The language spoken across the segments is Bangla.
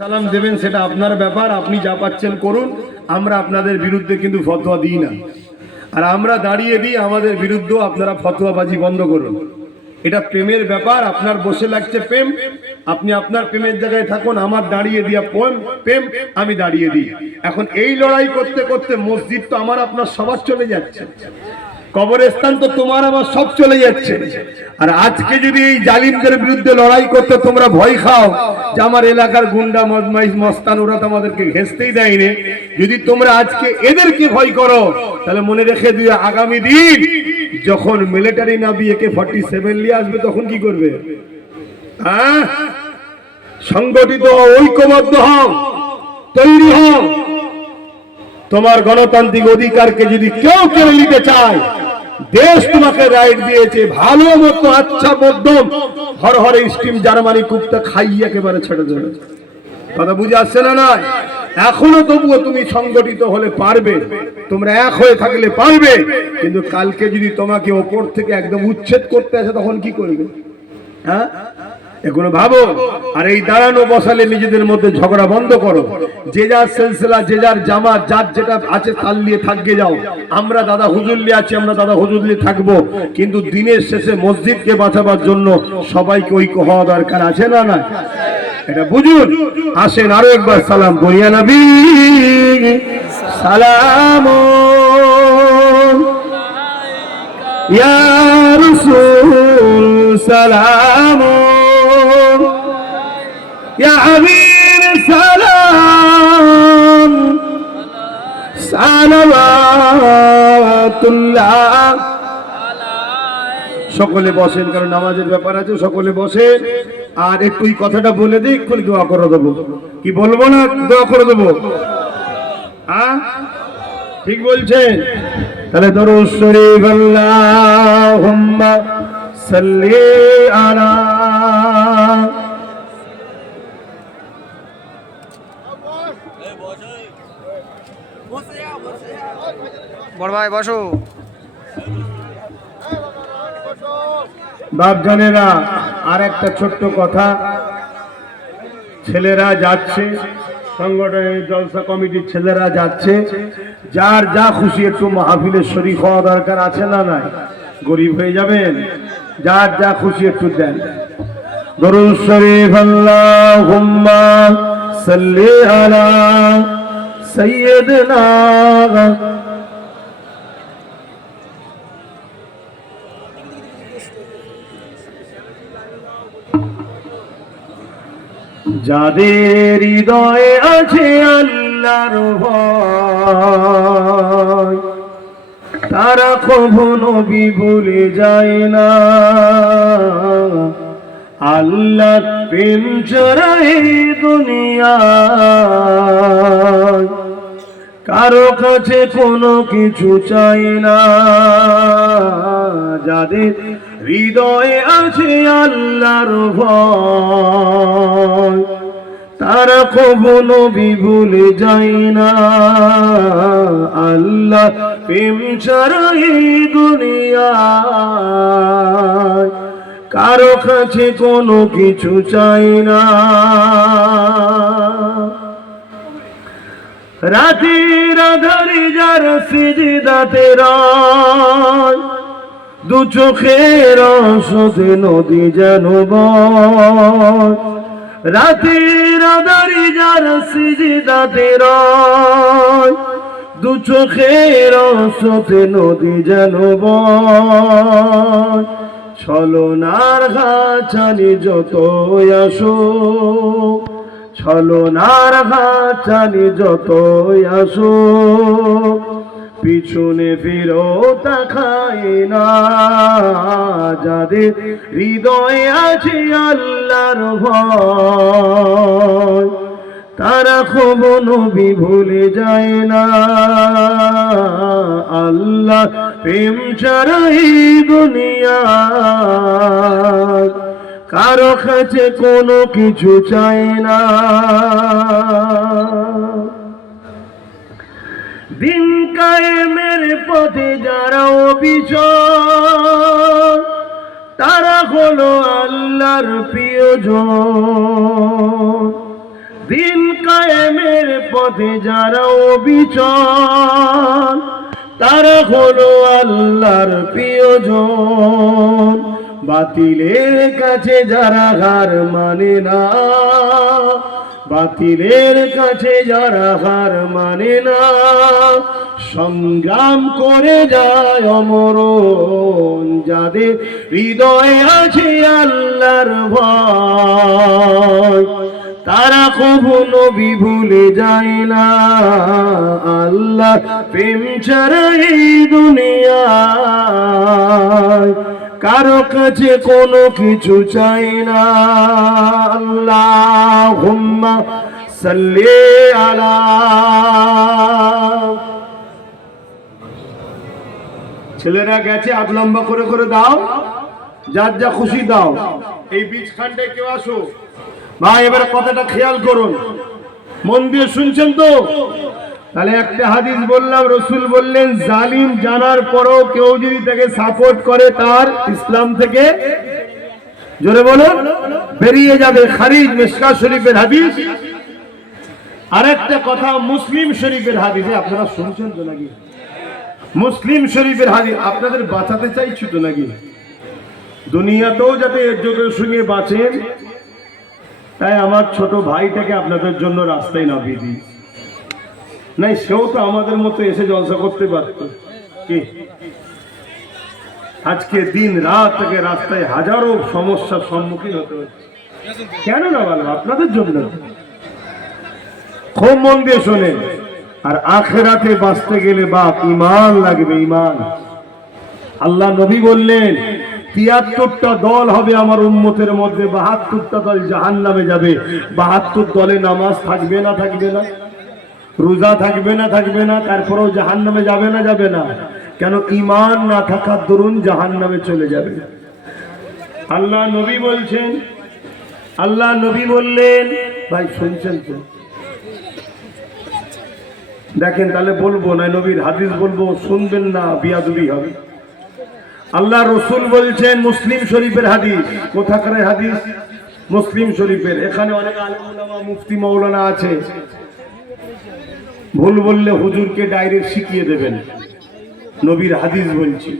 সালাম দেবেন সেটা আপনার ব্যাপার, আপনি যা পাচ্ছেন করুন। আমরা আপনাদের বিরুদ্ধে কিন্তু ফতোয়া দিই না, আর আমরা দাঁড়িয়ে দিই আমাদের বিরুদ্ধেও আপনারা ফতোয়াবাজি বন্ধ করুন। এটা প্রেমের ব্যাপার, আপনার বসে লাগছে প্রেম, আপনি আপনার প্রেমের জায়গায় থাকুন, আমার দাঁড়িয়ে দিয়া প্রেম আমি দাঁড়িয়ে দিই। এখন এই লড়াই করতে করতে মসজিদ তো আমার আপনার সবার চলে যাচ্ছে, কবরস্থান তো তোমার আমার সব চলে যাচ্ছে। আর আজকে যদি এই জালিমদের বিরুদ্ধে লড়াই করতে তোমরা ভয় খাও যে আমার এলাকার গুন্ডা বদমাইশ মস্তান ওরা তো আমাদেরকে ঘেঁষতেই দেয়নি, যদি তোমরা আজকে এদেরকে ভয় করো তাহলে মনে রেখে দিও আগামী দিন যখন মিলিটারি নাবি AK-47 নিয়ে আসবে তখন কি করবে? হ্যাঁ, সংগঠিত ঐক্যবদ্ধ হও, তৈরি হও। তোমার গণতান্ত্রিক অধিকারকে যদি কেউ কেড়ে নিতে চায়, দেশ তোমাকে রাইট দিয়েছে, ভালো মতো আচ্ছা মধ্যম হরহরে স্টিম জার্মানি কুকটা খাইয়ে একেবারে ছেড়ে দেবে। কথা বুঝে আসছে না? না, এখনো তবুও তুমি সংগঠিত হলে পারবে, তোমরা এক হয়ে থাকলে পারবে। কিন্তু কালকে যদি তোমাকে ওপর থেকে একদম উচ্ছেদ করতে আসে তখন কি করবে? হ্যাঁ, এগুলো ভাবো। আর এই দাঁড়ানো বসালে নিজেদের মধ্যে ঝগড়া বন্ধ করো। যে যার সিলসিলা, যে যার জামাত, যার যেটা আছে তাল নিয়ে থাকবে যাও। আমরা দাদা হুজুর নিয়ে আছি, আমরা দাদা হুজুর নিয়ে থাকবো, কিন্তু দিনের শেষে মসজিদকে বাঁচাবার জন্য সবাইকে ঐক্য হওয়া দরকার আছে না? না, এটা বুঝুন। আসেন আরো একবার সালাম বলিয়া নবী সালাম ইয়া রাসূল সালাম ইয়া হাবিব সালাম সালাওয়াতুল্লাহ। সকলে বসেন, কারণ নামাজের ব্যাপার আছে, সকলে বসেন। আর একটু এই কথাটা বলে দিই, এক্ষুনি দোয়া করে দেবো। কি বলবো না, দোয়া করে দেবো। হ্যাঁ, ঠিক বলছেন? তাহলে দরুদ শরীফ আল্লাহুম্মা সাল্লি আলা। বড় ভাই বসো। বাপজানেরা, আর একটা ছোট্ট কথা, ছেলেরা যাচ্ছে, সংগঠনের জলসা কমিটির ছেলেরা যাচ্ছে, যার যা খুশি একটু মাহফিলের শরীক হওয়া দরকার আছে না? নাই, গরিব হয়ে যাবেন, যার যা খুশি একটু দেন। দরুদ শরীফ আল্লাহুম্মা সাল্লি আলা সাইয়্যিদিনা। যাদের হৃদয়ে আছে আল্লাহর ভয়, তারা কখনো নবী ভুলে যায় না। আল্লাহ প্রেম ছাড়া এই দুনিয়ায় কারো কাছে কোনো কিছু চাই না। যাদের হৃদয়ে আছে আল্লাহর ভয়, তারা কখনো নবী ভুলে যায় না। আল্লাহ প্রেম ছাড়া এই দুনিয়ায় কারো কাছে কোনো কিছু চাই না। রাতের আধারে যার সিজদাতে রয়, দু চোখের আঁসুতে নদী যেন বয়। রাতের আধারে যার সিজদাতে রয়, দু চোখের আঁসুতে নদী যেন বয়। ছলনার ঘাছানি যতই আসো, ছলনার ঘাছানি যতই আসো, পিছনে ফিরো তাকায় না। যাদের হৃদয়ে আছে আল্লাহর ভয়, তারা কখনো নবী ভুলে যায় না। আল্লাহ প্রেম ছাড়া এই দুনিয়ায় কারো কাছে কোনো কিছু চাই না। দিন কায়েমের পথে যারা অবিচল, তারা হলো আল্লাহর প্রিয়জন। দিন কায়েমের পথে যারা অবিচল, তারা হলো আল্লাহর প্রিয়জন। বাতিলের কাছে যারা হার মানে না, বাতিলের কাছে যারা হার মানে না, সংগ্রাম করে যায় অমরণ, যাদের হৃদয়ে আছে আল্লাহর ভয়, তারা কবু নবী ভুলে যায় না। আল্লাহ প্রেম ছাড়া এই দুনিয়ায় কারো কাছে কোনো কিছু চাই না। আল্লাহুম্মা সাল্লি আলা। ছেলেরা গেছে, হাত লম্বা করে করে দাও, যার যা খুশি দাও। এই বীজখানটায় কেউ আসো ভাই, এবার কথাটা খেয়াল করুন, মন দিয়ে শুনছেন তো? তাহলে একটা হাদিস বললাম, রসুল বললেন জালিম জানার পরও কেউ যদি তাকে সাপোর্ট করে, তার ইসলাম থেকে জোরে বলুন বেরিয়ে যাবে। খারিজ মিশকাত শরীফের হাদিস। আরেকটা কথা মুসলিম শরীফের হাদিসে, আপনারা শুনছেন তো নাকি? মুসলিম শরীফের হাদিস। আপনাদের বাঁচাতে চাইছি তো নাকি? দুনিয়াতেও যাতে ইজ্জতের সঙ্গে বাঁচেন, তাই আমার ছোট ভাইটাকে আপনাদের জন্য রাস্তায় নামিয়ে দিই। নাই সেও তো আমাদের মতো এসে জলসা করতে পারত কি? আজকে দিন রাত থেকে রাস্তায় হাজারো সমস্যার সম্মুখীন হতে হচ্ছে। কেন না বলো? আপনাদের জন্য। খুব মন দিয়ে শোনেন। আর আখেরাতে বাঁচতে গেলে বাপ ঈমান লাগবে, ঈমান। আল্লাহ নবী বললেন ৭৩টা দল হবে আমার উম্মতের মধ্যে, ৭২টা দল জাহান্নামে যাবে। ৭২ দলে নামাজ থাকবে না থাকবে না, রোজা থাকবে না থাকবে না, তারপরেও জাহান্নামে যাবে না যাবে না। কেন? ঈমান না থাকার দরুন জাহান্নামে চলে যাবে। আল্লাহ নবী বলছেন, আল্লাহ নবী বললেন, ভাই শুনছেন তো? দেখেন তাহলে বলবো না, নবীর হাদিস বলবো, শুনবেন না বিয়াদবি হবে। আল্লাহ রসুল বলছেন, মুসলিম শরীফের হাদিস। কোথাকার হাদিস? মুসলিম শরীফের। এখানে অনেক আলেম ওলামা মুফতি মৌলানা আছে, ভুল বললে হুজুরকে ডাইরেক্ট শিখিয়ে দেবেন। নবীর হাদিস বলছি,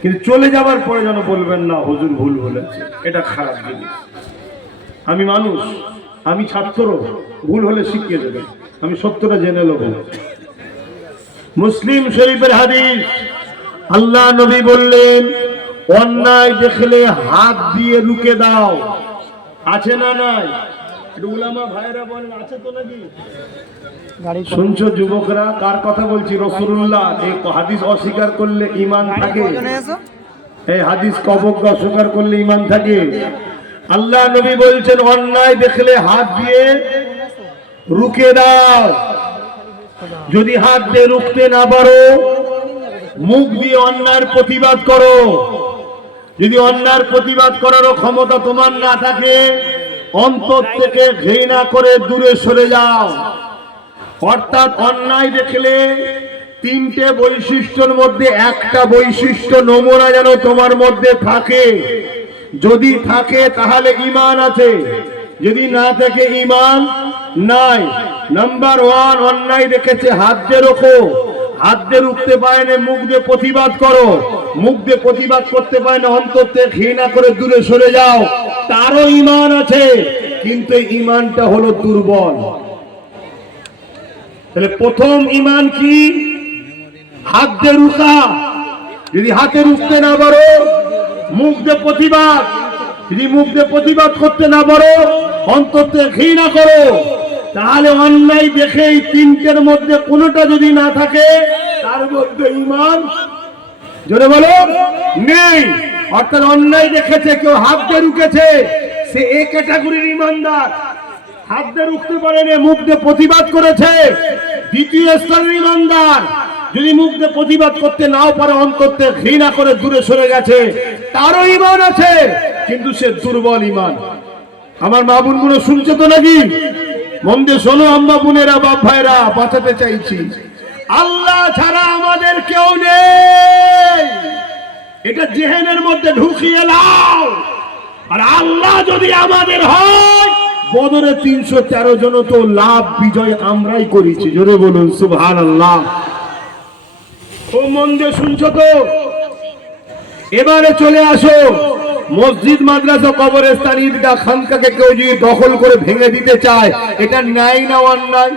কিন্তু চলে যাবার পরে যেন বলবেন না হুজুর ভুল বলেছে, এটা খারাপ জিনিস। আমি মানুষ, আমি ছাত্র, ভুল হলে শিখিয়ে দেবেন, আমি সত্যটা জেনে নেব। মুসলিম শরীফের হাদিস। আল্লাহ নবী বললেন, অন্যায় দেখলে হাত দিয়ে রুখে দাও। আছে না নাই? উলামা ভাইরা বলেন আছে তো নাকি? শুনছো যুবকরা? কার কথা বলছি? রাসূলুল্লাহ। এই হাদিস অস্বীকার করলে ঈমান থাকে? এই হাদিস কবক অস্বীকার করলে ঈমান থাকে? আল্লাহ নবী বলছেন, অন্যায় দেখলে হাত দিয়ে রুখে দাও। যদি হাত দিয়ে রুখতে না পারো, মুখ দিয়ে অন্যায়ের প্রতিবাদ করো। যদি অন্যায়ের প্রতিবাদ করারও ক্ষমতা তোমার না থাকে, অন্তর থেকে ঘৃণা করে দূরে সরে যাও। অর্থাৎ অন্যায় দেখলে তিনটে বৈশিষ্ট্যের মধ্যে একটা বৈশিষ্ট্য নমুনা যেন তোমার মধ্যে থাকে। যদি থাকে তাহলে ঈমান আছে, যদি না থাকে ঈমান নাই। নাম্বার 1, অন্যায় দেখেছে হাত দিয়ে রোখো। হাত দিয়ে রুখতে পারে না, মুখ দিয়ে প্রতিবাদ করো। মুখ দিয়ে প্রতিবাদ করতে পারে না, অন্তর থেকে ঘৃণা করে দূরে সরে যাও। তারও ঈমান আছে, কিন্তু ঈমানটা হলো দুর্বল। তাহলে প্রথম ঈমান কি? হাত দিয়ে রুখা। যদি হাতে রুখতে না পারো, মুখ দিয়ে প্রতিবাদ। যদি মুখ দিয়ে প্রতিবাদ করতে না পারো, অন্তর থেকে ঘৃণা করো। তাহলে অন্যায় দেখে এই তিনটের মধ্যে কোনোটা যদি না থাকে, তার মধ্যে ঈমান জোরে বলো নেই। অর্থাৎ অন্যায় দেখেছে, কেউ হাত দিয়ে রুখেছে, সে এই ক্যাটাগরির ঈমানদার। হাত দিয়ে রুখতে পারেনি, মুখ দিয়ে প্রতিবাদ করেছে, দ্বিতীয় স্তরের ঈমানদার। যদি মুখ দিয়ে প্রতিবাদ করতে নাও পারে, অন্তর থেকে ঘৃণা করে দূরে সরে গেছে, তারও ঈমান আছে, কিন্তু সে দুর্বল ঈমান। আমার মা বোনগুলো শুনছে তো নাকি? মন দিয়ে শোনো আম্মা বোনেরা, বাপ ভাইরা, বাঁচাতে চাইছি। আল্লাহ ছাড়া আমাদের কেউ নেই, এটা জেহেনের মধ্যে ঢুকিয়ে নাও। আর আল্লাহ যদি আমাদের হয়, বদরে 313 জন তো লাভ বিজয় আমরাই করেছি। জোরে বলুন সুবহানাল্লাহ। ও মন দিয়ে শুনছো তো? এবারে চলে আসো, মসজিদ, মাদ্রাসা, কবরস্থান, ঈদগাহ, খানকাকে কেউ যদি দখল করে ভেঙে দিতে চায়, এটা ন্যায় না অন্যায়?